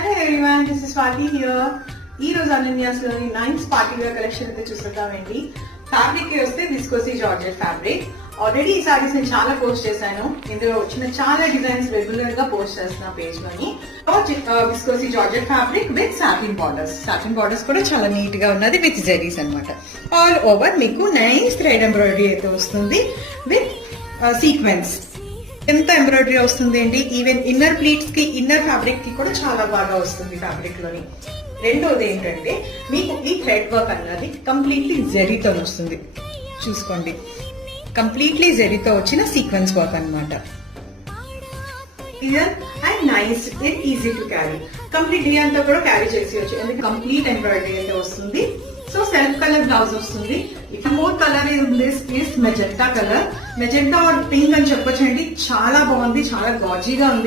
Hello everyone, this is Swati here. ఈ రోజు Ananias లోని నైన్స్ పార్టీ వేర్ కలెక్షన్ అయితే చూస్తామండి. ఫ్యాబ్రిక్ వస్తే విస్కోసీ జార్జెట్ ఫ్యాబ్రిక్. ఆల్రెడీ ఈ సారీస్ నేను చాలా పోస్ట్ చేశాను. ఇందులో వచ్చిన చాలా డిజైన్స్ రెగ్యులర్ గా పోస్ట్ చేస్తున్నా పేజ్ లోని. Viscose georgette fabric with satin borders. Satin borders కూడా చాలా నీట్ గా ఉన్నది విత్ జెరీస్ అన్నమాట. ఆల్ ఓవర్ మీకు నైస్ థ్రెడ్ ఎంబ్రాయిడరీ అయితే వస్తుంది విత్ సీక్వెన్స్. ఎంత ఎంబ్రాయిడరీ వస్తుంది అండి, ఈవెన్ ఇన్నర్ ప్లీట్స్ కి ఇన్నర్ ఫ్యాబ్రిక్ కి కూడా చాలా బాగా వస్తుంది ఫ్యాబ్రిక్ లోని. రెండోది ఏంటంటే మీకు ఈ థ్రెడ్ వర్క్ అన్నది కంప్లీట్లీ జెరీతో వస్తుంది. చూసుకోండి, కంప్లీట్లీ జెరీతో వచ్చిన సీక్వెన్స్ వర్క్ అన్నమాట. Clear and nice and easy to carry. Complete day అంతా కూడా క్యారీ చేసేయచ్చు, ఎందుకంటే కంప్లీట్ ఎంబ్రాయిడరీ అయితే వస్తుంది. సో సెల్ఫ్ కలర్ బ్లౌజ్ వస్తుంది. If more colour is magenta colour. Magenta or pink అని చెప్పొచ్చండి. చాలా బాగుంది, చాలా గాజీగా ఉంది.